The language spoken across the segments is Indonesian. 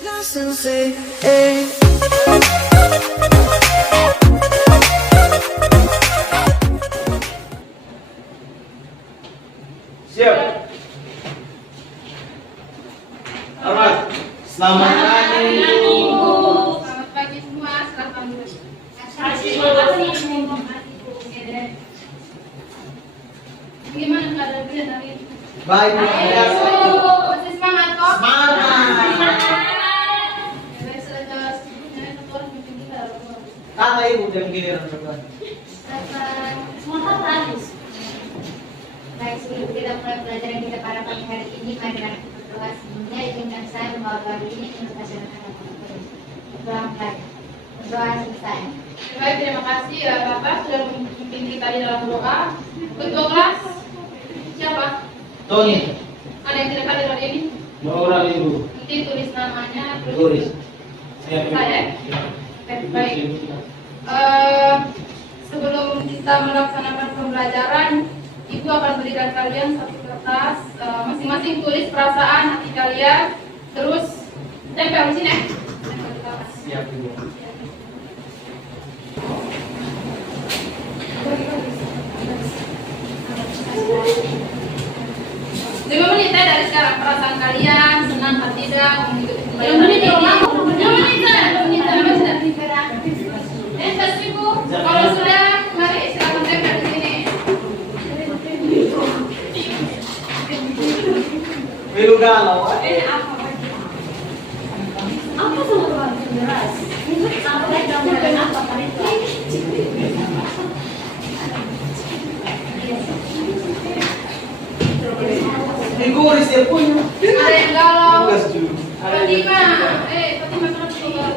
Siap. Alright. Selamat pagi. Selamat pagi semua. Selamat Gimana keadaan kalian hari ini? Baik, biasa. Masih semangat kok? Semangat. Kata ibu jam giliran berapa? Semua bagus. Baik, sebelum kita mulai pelajaran kita pada pagi hari ini, mari kita berdoa. Sebelumnya izinkan saya membawa kali ini untuk masyarakat berangkat. Berdoa selesai. Baik, terima kasih ya Bapak sudah memimpin kita di dalam doa. Ketua kelas siapa? Tony. Ada yang tidak hadir hari ini? Dua ibu. Nanti tulis namanya. Tulis. Saya. Baik. Sebelum kita melaksanakan pembelajaran, Ibu akan berikan kalian satu kertas, masing-masing tulis perasaan hati kalian, terus tempel di sini. Tempel di kertas. Siap ibu. 5 menit ya dari sekarang, perasaan kalian senang atau tidak mengikuti pembelajaran. 5 menit ya, Mama. 5 menit saja, 5 menit saja, Mama sudah. Tes Ibu, kalau sudah, mari silakan tempel di sini. Ibu galau. Apa sama baju beras? Sampai gambaran apa Pak itu? Guris dia punya. Ada yang galau. Tugas dulu. Fatima, Fatima kenapa kau galau?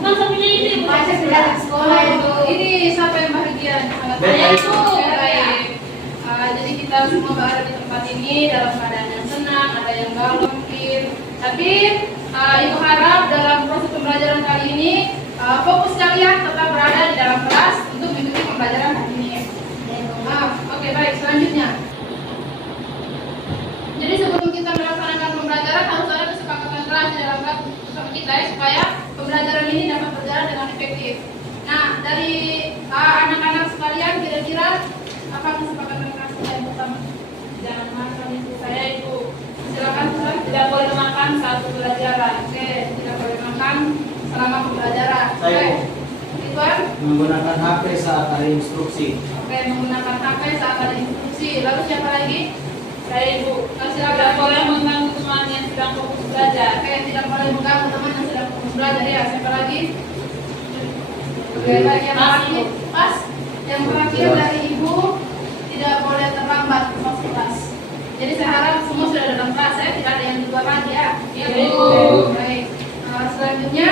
Bukan sapinya itu. Masih sudah sekolah itu. Ini siapa yang bahagia? Saya itu. Baik. Jadi kita semua berada di tempat ini dalam keadaan yang senang. Ada yang galau mungkin. Tapi Ibu harap dalam proses pembelajaran kali ini fokus kalian tetap berada di dalam kelas untuk mengikuti pembelajaran hari ini. Oke, baik. Selanjutnya. Jadi sebelum kita melaksanakan pembelajaran harus ada kesepakatan kelas di dalam kelas bersama kita ya, supaya pembelajaran ini dapat berjalan dengan efektif. Nah, dari anak-anak sekalian kira-kira apa kesepakatan kelas kita yang pertama? Jangan makan itu saya Ibu. Silakan tidak boleh makan saat pembelajaran. Oke, tidak boleh makan selama pembelajaran. Oke. Ridwan? Menggunakan HP saat ada instruksi. Oke, menggunakan HP saat ada instruksi. Lalu siapa lagi? Saya Ibu, Silakan. boleh mengganggu teman yang sedang fokus belajar. Oke, tidak boleh mengganggu teman yang sedang fokus belajar ya. Siapa lagi? Oke, baik, yang terakhir. Pas. Yang terakhir dari Ibu tidak boleh terlambat masuk kelas. Jadi saya harap semua sudah dalam kelas ya, tidak ada yang di luar lagi ya. Iya, Ibu. Bu. Baik. Selanjutnya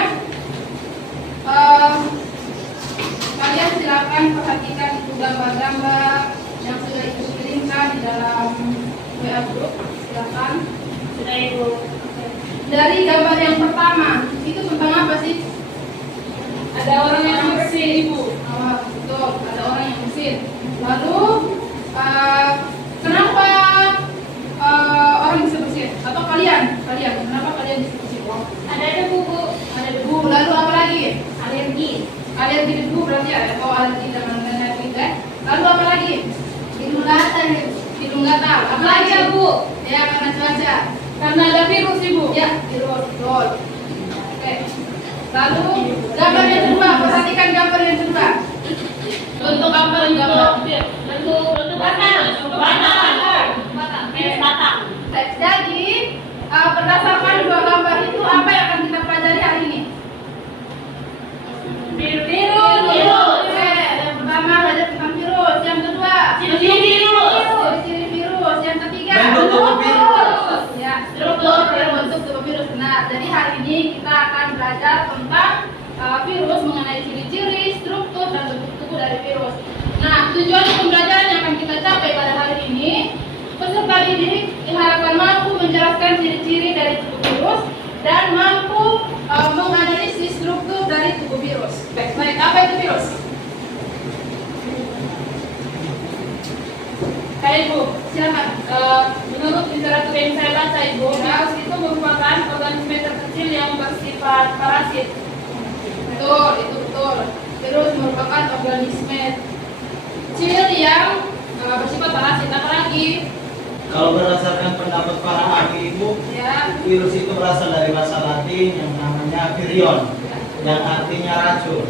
kalian silakan perhatikan itu gambar-gambar yang sudah Ibu kirimkan di dalam WA group. Silakan. Sudah Ibu. Dari gambar yang pertama, itu tentang apa sih? Ada orang yang bersih Ibu. Betul, ada orang yang mesin. Lalu, kenapa orang bisa bersin? Atau kalian, kenapa kalian bisa bersin? Ada debu, Bu. Ada debu. Lalu apa lagi? Alergi. Alergi debu berarti ya? Oh, alergi dan lain-lain gitu ya. Lalu apa lagi? Hidung gatal. Hidung gatal. Apa lagi ya, Bu? Ya, karena cuaca. Karena ada virus Ibu. Ya, virus, betul. Oke. Lalu gambar yang kedua, perhatikan gambar yang kedua. Untuk gambar bentuk batang. Jadi berdasarkan dua gambar itu apa yang akan kita pelajari hari ini? Virus. Oke, yang pertama belajar tentang virus, yang kedua Ciri-ciri virus. ciri virus, yang ketiga Bentuk tubuh virus. Ya, bentuk tubuh virus. Benar. Jadi hari ini kita akan belajar tentang virus, mengenai ciri-ciri, struktur dan bentuk tubuh dari virus. Nah, tujuan pembelajaran yang akan kita capai pada hari ini, peserta didik diharapkan mampu menjelaskan ciri-ciri dari tubuh virus dan mampu menganalisis struktur dari tubuh virus. Baik, apa itu virus? Kayak Ibu, Silakan. menurut literatur yang saya baca Ibu, virus itu merupakan organisme bersifat parasit. Betul, itu betul. Virus merupakan organisme kecil yang bersifat parasit. Apalagi Kalau berdasarkan pendapat para ahli Ibu, ya, virus itu berasal dari bahasa Latin yang namanya virion, yang artinya racun.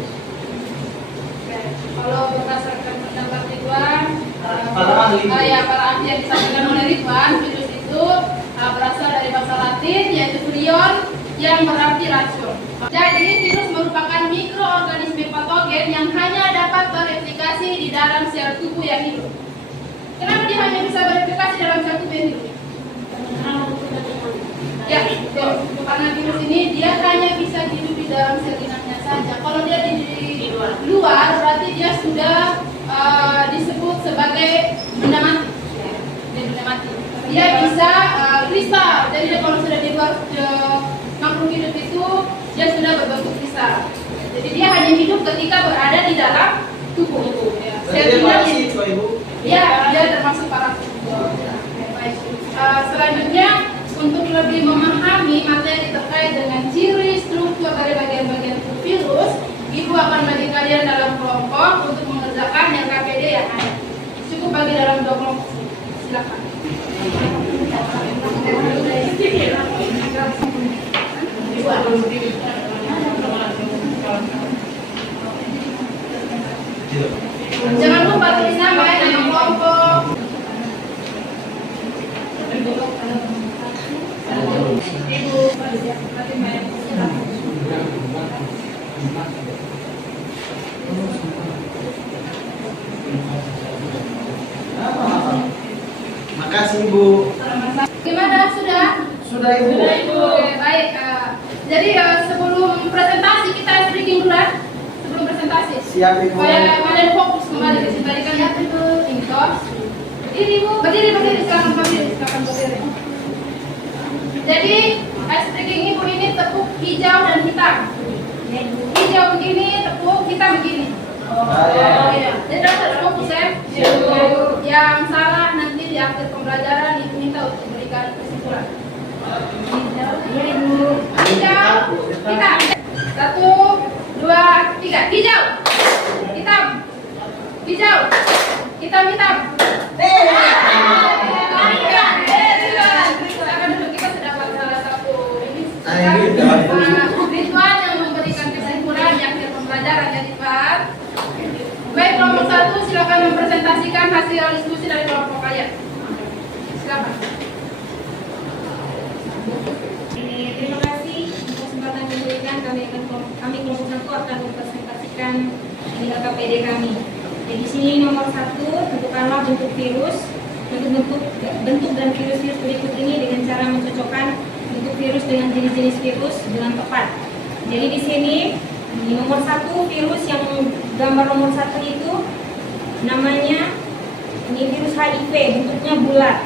kalau berdasarkan pendapat Ridwan, Para ahli. para ahli yang disampaikan oleh Ridwan, virus itu berasal dari bahasa Latin yaitu virion yang berarti racun. Jadi virus merupakan mikroorganisme patogen yang hanya dapat bereplikasi di dalam sel tubuh yang hidup. Kenapa dia hanya bisa bereplikasi dalam sel tubuh yang hidup? Ya, betul. Karena virus ini dia hanya bisa hidup di dalam sel inangnya saja. Kalau dia di luar, berarti dia sudah disebut sebagai benda mati. Dia benda mati. Dia bisa kristal. Jadi dia kalau sudah di luar makhluk hidup itu dia sudah berbentuk kristal. Jadi dia hanya hidup ketika berada di dalam tubuh. Ya. Berarti dia parasit, Pak Ibu. Ya, dia termasuk parasit. Baik. Selanjutnya, untuk lebih memahami materi terkait dengan ciri struktur dari bagian-bagian virus, Ibu akan bagi kalian dalam kelompok untuk mengerjakan LKPD yang ada. Cukup bagi dalam 2 kelompok. Silakan. Jangan lupa tulis nama ya, nama kelompok. Ibu, Makasih Ibu. gimana sudah? Sudah Ibu. Oke, baik. Jadi sebelum presentasi kita breaking dulu ya. Sebelum presentasi. Siap Ibu. Supaya kalian fokus kembali ke situ. Tadi kan lihat itu tingkos. Berdiri Bu, berdiri, silakan berdiri. Jadi ice breaking Ibu ini tepuk hijau dan hitam. Hijau begini, tepuk hitam begini. Iya. Jadi harus fokus ya. Yang salah nanti di akhir pembelajaran Ibu minta untuk berikan kesimpulan. Hijau, hitam. 1, 2, 3. Hijau, hitam, hijau, hitam, hitam. Silakan dulu, kita sudah dapat salah satu ini. Ridwan yang memberikan kesimpulan di akhir pembelajaran ya Ridwan. Baik, kelompok 1 silakan mempresentasikan hasil diskusi dari kelompok kalian. Silakan. Terima kasih untuk kesempatan yang diberikan. Kami kelompok 1 akan mempresentasikan LKPD kami. Jadi di sini nomor 1, tentukanlah bentuk virus. Bentuk dan virus-virus berikut ini dengan cara mencocokkan bentuk virus dengan jenis-jenis virus dengan tepat. Jadi di sini di nomor 1 virus yang gambar nomor 1 itu namanya ini virus HIV, bentuknya bulat.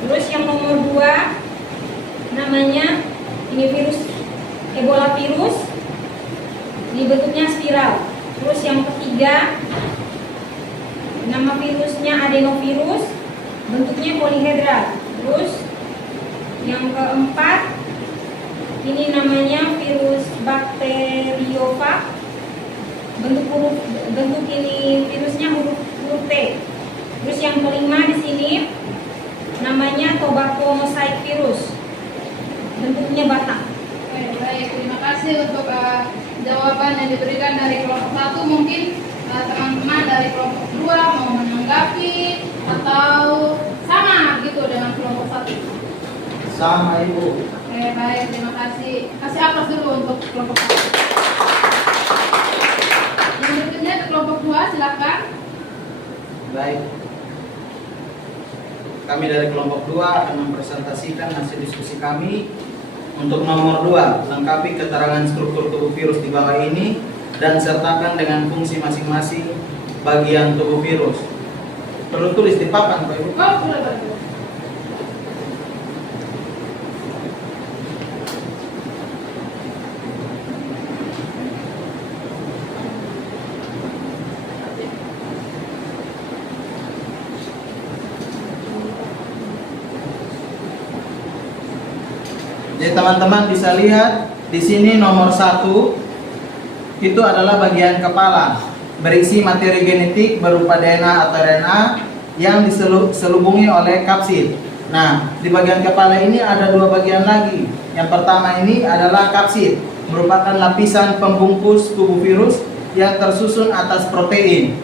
Terus yang nomor 2 namanya ini virus Ebola virus, ini bentuknya spiral. Terus yang ketiga nama virusnya adenovirus, bentuknya polihedral. Terus yang keempat ini namanya virus bakteriofag, bentuk ini virusnya huruf T. Terus yang kelima di sini namanya tobacco mosaic virus, bentuknya batang. Baik, terima kasih untuk jawaban yang diberikan dari kelompok 1. Mungkin teman-teman dari kelompok 2 mau menanggapi atau sama gitu dengan kelompok 1. Sama Ibu. Oke, baik, terima kasih. Kasih aplaus dulu untuk kelompok 1. Yang berikutnya ke kelompok 2, silakan. Baik. Kami dari kelompok 2 akan mempresentasikan hasil diskusi kami. Untuk nomor 2, lengkapi keterangan struktur tubuh virus di bawah ini dan sertakan dengan fungsi masing-masing bagian tubuh virus. Perlu tulis di papan, Pak Ibu. Oh, boleh. Jadi teman-teman bisa lihat Di sini nomor 1 itu adalah bagian kepala, berisi materi genetik berupa DNA atau RNA yang diselubungi oleh kapsid. Nah, di bagian kepala ini ada 2 bagian lagi. Yang pertama ini adalah kapsid, merupakan lapisan pembungkus tubuh virus yang tersusun atas protein.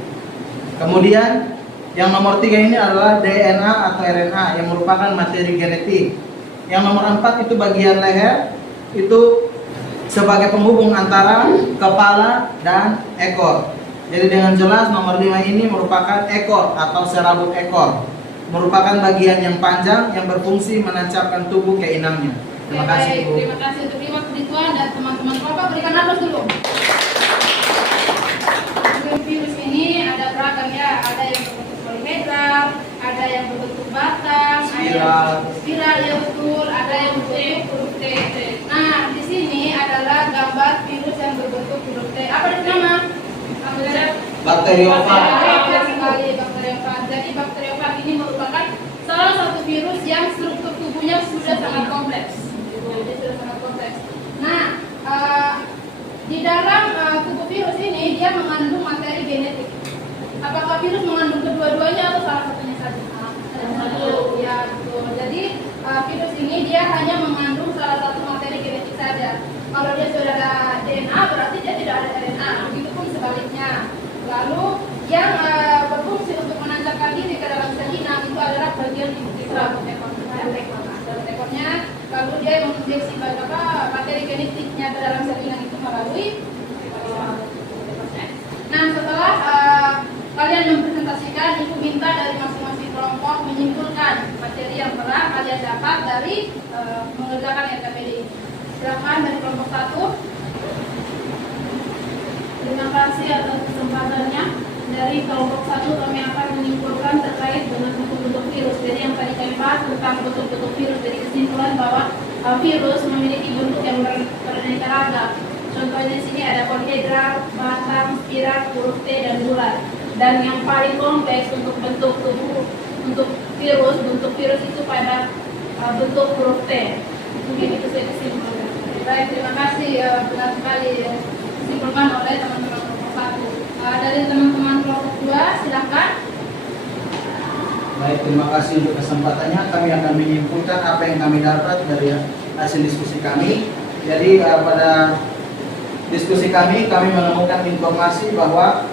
Kemudian yang nomor 3 ini adalah DNA atau RNA yang merupakan materi genetik. Yang nomor 4 itu bagian leher, itu sebagai penghubung antara kepala dan ekor. Jadi dengan jelas nomor 5 ini merupakan ekor atau serabut ekor, merupakan bagian yang panjang yang berfungsi menancapkan tubuh ke inangnya. Terima kasih, Baik, Bu. terima kasih untuk waktu Tuhan dan teman-teman Bapak, berikan nafas dulu. Virus ini ada beragam ya, ada yang berbentuk polihedral, ada yang berbentuk batang, ada yang spiral ya betul, ada yang berbentuk huruf T. Nah, di sini adalah gambar virus yang berbentuk huruf T. Apa itu nama? Bakteriofag. Betul sekali, bakteriofag. Jadi bakteriofag ini merupakan salah satu virus yang struktur tubuhnya sudah sangat kompleks. Jadi sudah sangat kompleks. Nah, di dalam tubuh virus ini dia mengandung materi genetik. Apakah virus mengandung kedua-duanya atau salah satunya saja? Satu. Ya, betul. Jadi virus ini dia hanya mengandung salah satu materi genetik saja. Kalau dia sudah ada DNA berarti dia tidak ada RNA. Begitupun sebaliknya. Lalu yang berfungsi untuk menancapkan diri ke dalam sel inang itu adalah bagian di serabut ekornya. Lalu dia menginjeksi materi genetiknya ke dalam sel inang itu melalui ekornya. Nah, setelah kalian mempresentasikan, ibu minta dari masing-masing kelompok menyimpulkan materi yang telah kalian dapat dari mengerjakan RKPD. Silakan dari kelompok 1. Terima kasih atas kesempatannya. Dari kelompok 1 kami akan menyimpulkan terkait dengan bentuk-bentuk virus. Jadi yang tadi kami bahas tentang bentuk-bentuk virus. Jadi kesimpulan bahwa virus memiliki bentuk yang beraneka ragam. Contohnya di sini ada polihedral, batang, spiral, huruf T dan bulat. Dan yang paling kompleks untuk bentuk tubuh untuk virus itu pada bentuk huruf T. Mungkin itu saya kesimpulan. Baik, terima kasih. Benar sekali disimpulkan oleh teman-teman kelompok 1. Dari teman-teman kelompok 2, silakan. Baik, terima kasih untuk kesempatannya. Kami akan menyimpulkan apa yang kami dapat dari hasil diskusi kami. Jadi pada diskusi kami menemukan informasi bahwa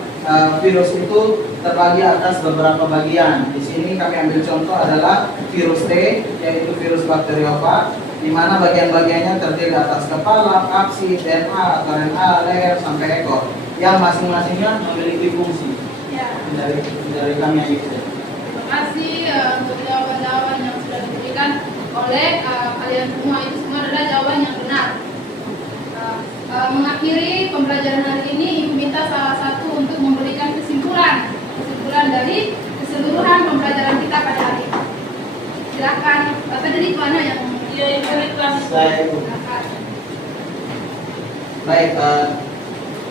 virus itu terbagi atas beberapa bagian. Di sini kami ambil contoh adalah virus T, yaitu virus bakteriofag, di mana bagian-bagiannya terdiri atas kepala, kapsid, DNA, RNA, leher sampai ekor, yang masing-masingnya memiliki fungsi. Ya. Dari kami itu. Terima kasih untuk jawaban-jawaban yang sudah diberikan oleh kalian semua. Itu semua adalah jawaban yang benar. Mengakhiri pembelajaran hari ini, ibu minta salah satu untuk memberikan kesimpulan dari keseluruhan pembelajaran kita pada hari ini. Silakan. Tadi mana yang kelas. Saya silakan. Baik,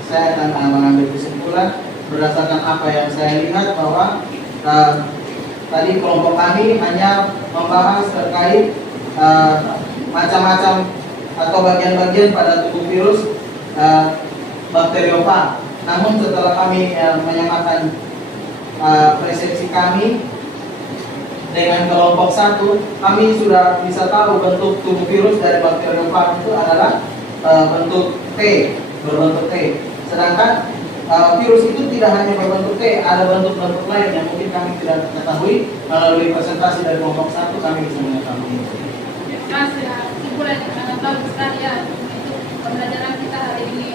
saya akan mengambil kesimpulan berdasarkan apa yang saya lihat bahwa tadi kelompok kami hanya membahas terkait macam-macam atau bagian-bagian pada tubuh virus bakteriofag. Namun setelah kami menyamakan persepsi kami dengan kelompok 1, kami sudah bisa tahu bentuk tubuh virus dari bakteriofag itu adalah bentuk T, berbentuk T. Sedangkan virus itu tidak hanya berbentuk T, ada bentuk-bentuk lain yang mungkin kami tidak ketahui. Melalui presentasi dari kelompok 1 kami bisa mengetahui. Terima kasih. Kesimpulan yang sangat bagus sekali ya untuk pembelajaran kita hari ini.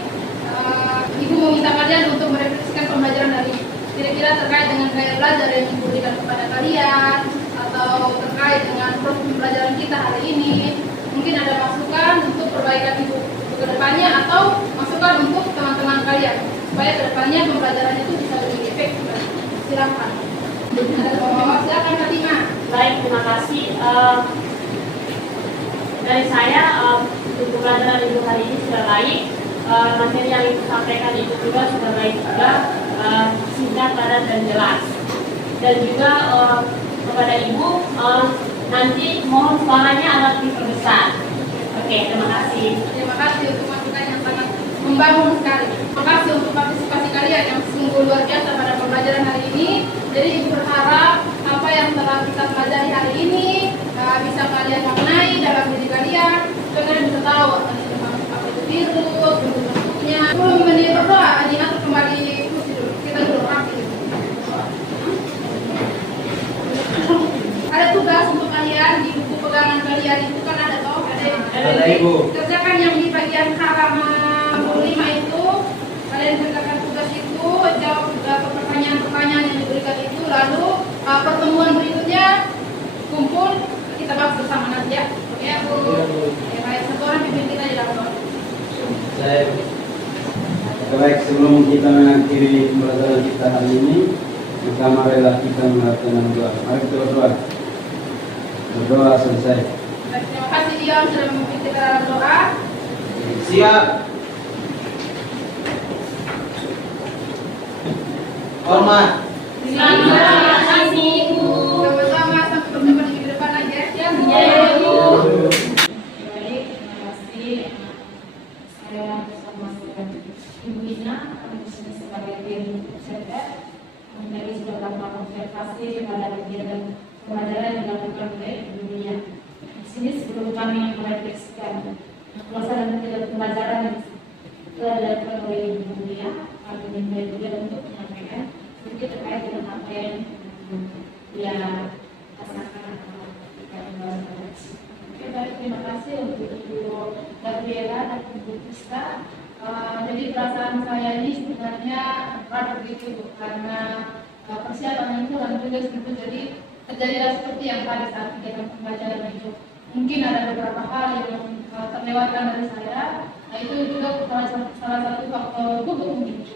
Ibu meminta kalian untuk merefleksikan pembelajaran hari ini. Kira-kira terkait dengan gaya belajar yang Ibu berikan kepada kalian, atau terkait dengan proses pembelajaran kita hari ini. Mungkin ada masukan untuk perbaikan Ibu untuk kedepannya, atau masukan untuk teman-teman kalian supaya kedepannya pembelajaran itu bisa lebih efektif. Silakan. Silakan Fatimah. Baik, terima kasih. Dari saya, untuk pembelajaran Ibu hari ini sudah baik. Materi yang Ibu sampaikan Ibu juga sudah baik juga, singkat, padat, dan jelas. Dan juga kepada Ibu, nanti mohon suaranya agak diperbesar. Oke, terima kasih. Terima kasih untuk masukan yang sangat membangun sekali. Terima kasih untuk partisipasi kalian yang sungguh luar biasa pada pembelajaran hari ini. Jadi Ibu berharap apa yang telah kita pelajari hari ini bisa kalian maknai dalam diri kalian. Supaya kalian bisa tahu apa itu virus, bentuk-bentuknya. Sebelum menjadi berdoa, diatur kembali kursi dulu. Kita dulu rapi. Ada tugas untuk kalian di buku pegangan kalian itu kan ada toh, Ada, Ibu. Kerjakan yang di bagian halaman 5 itu. Kalian kerjakan tugas itu, jawab pertanyaan-pertanyaan yang diberikan itu. Lalu pertemuan berikutnya kumpul kita bahas bersama nanti ya. Oke ya Bu. Ya, baik, satu orang pimpin kita di dalam. Saya baik, sebelum kita mengakhiri pembelajaran kita hari ini, pertama adalah kita melakukan doa. Mari kita berdoa. Berdoa selesai. Baik, terima kasih dia sudah memimpin kita dalam doa. Siap. Hormat. Terima kasih, Ibu. Sama-sama sampai berjumpa di minggu depan lagi ya. Ya, Ibu. Baik, terima kasih. Saya bersama Ibu Ina, kami di sini sebagai tim peserta. Kami sudah melakukan observasi pada kegiatan pembelajaran yang dilakukan oleh Ibu Ina. Di sini sebelum kami merefleksikan pelaksanaan kegiatan pembelajaran yang telah dilakukan oleh Ibu Ina, kami diminta juga untuk menyampaikan sedikit terkait dengan apa yang dia rasakan atau pembelajaran. Oke, baik, terima kasih untuk Ibu Gabriela dan Ibu Krista. Jadi perasaan saya ini sebenarnya berat begitu Bu, karena persiapan itu kan juga segitu, jadi terjadilah seperti yang tadi saat kegiatan pembelajaran itu. Mungkin ada beberapa hal yang terlewatkan dari saya, nah itu juga salah satu faktor gugup mungkin.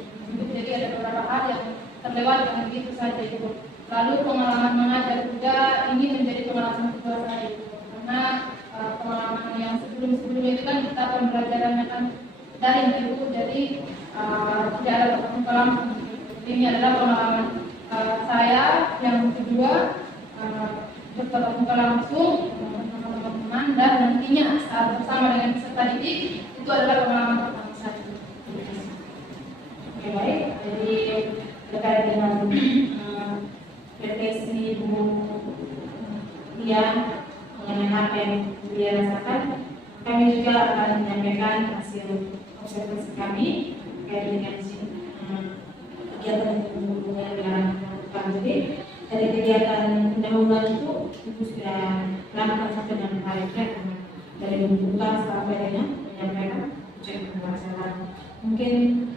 Jadi ada beberapa hal yang terlewatkan begitu saja Ibu. Lalu pengalaman mengajar juga ini menjadi pengalaman kedua saya Ibu. Karena pengalaman yang sebelum-sebelumnya itu kan kita pembelajarannya kan daring Ibu, jadi tidak ada tatap muka langsung. Ini adalah pengalaman saya yang kedua bertatap muka langsung bersama teman-teman, dan nantinya saat bersama dengan peserta didik itu adalah pengalaman pertama saya. Oke, baik, jadi terkait dengan refleksi Ibu Tia mengenai apa yang dia rasakan, kami juga akan menyampaikan hasil observasi kami terkait dengan kegiatan yang berhubungan dengan Jadi dari kegiatan pendahuluan itu sudah melakukan sampai dengan hari ini, dari membuka sampai dengan menyampaikan ujian pembelajaran. Mungkin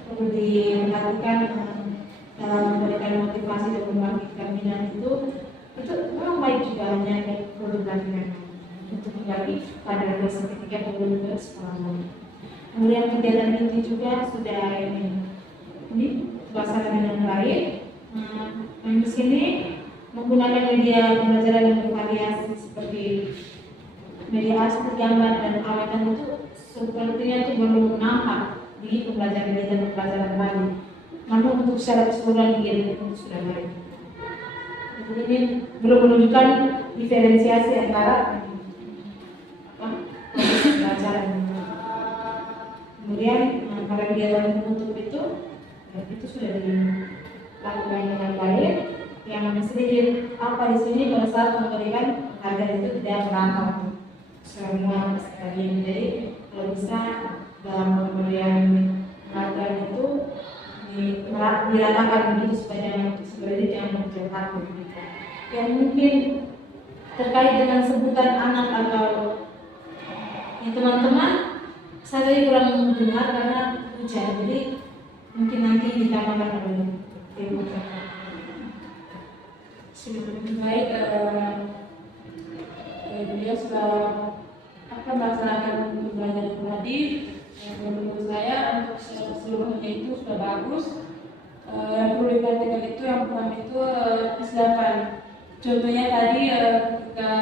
perlu diperhatikan dalam memberikan motivasi dan membangkitkan minat itu memang baik juga, hanya yang perlu dilakukan untuk kembali pada dosen ketika belum ke sekolah. Kemudian kegiatan ini juga sudah ini terlaksana dengan baik. Yang di sini menggunakan media pembelajaran yang bervariasi seperti media asli, gambar, dan awetan itu sepertinya itu belum nampak di pembelajaran baru. Namun untuk secara keseluruhan kegiatan itu sudah baik. Jadi ini belum menunjukkan diferensiasi antara proses pembelajaran. Kemudian pada kegiatan penutup itu sudah dilakukan dengan baik. Yang sedikit apa di sini pada saat memberikan penghargaan itu tidak merangkap semua sekalian. Jadi kalau bisa dalam pemberian penghargaan itu diratakan begitu supaya sebenarnya jangan menjauhkan begitu. Yang mungkin terkait dengan sebutan anak atau teman-teman, saya kurang mendengar karena hujan, jadi mungkin nanti ditambahkan oleh ibu. Baik, beliau sudah akan melaksanakan pembelajaran tadi. Menurut saya untuk seluruhnya itu sudah bagus. Yang perlu diperhatikan itu yang pertama itu kesiapan. Contohnya tadi ketika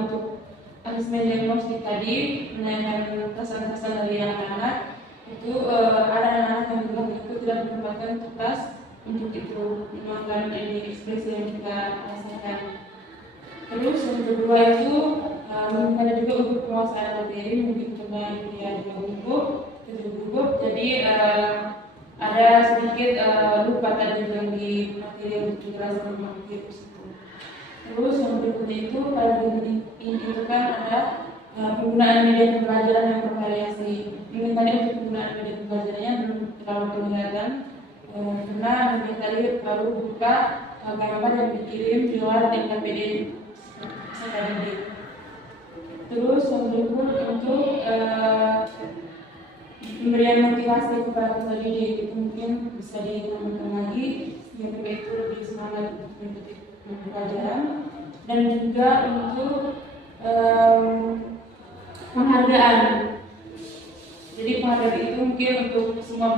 untuk asesmen diagnostik tadi menanyakan kesan-kesan dari anak-anak itu ada anak-anak yang bilang itu tidak berkembangkan tugas untuk itu mengeluarkan dari ekspresi yang kita rasakan. Terus yang kedua itu ada juga untuk penguasaan materi mungkin coba dia 7 buku. Jadi ada sedikit lupa tadi yang di materi untuk penjelasan tentang virus itu. Terus yang berikutnya itu pada ini itu kan ada penggunaan media pembelajaran yang bervariasi. Ini tadi untuk penggunaan media pembelajarannya belum terlalu kelihatan karena ini tadi baru buka gambar yang dikirim lewat NKPD sekali. Terus yang berikut untuk pemberian motivasi kepada peserta didik itu mungkin bisa ditambahkan lagi yang itu lebih semangat untuk mengikuti pelajaran, dan juga untuk penghargaan. Jadi penghargaan itu mungkin untuk semua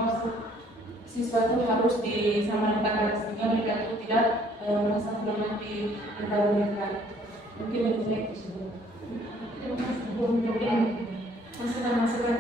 siswa itu harus disamaratakan sehingga mereka itu tidak merasa lemah di antara mereka. Mungkin lebih baik tersebut. Terima kasih untuk masukan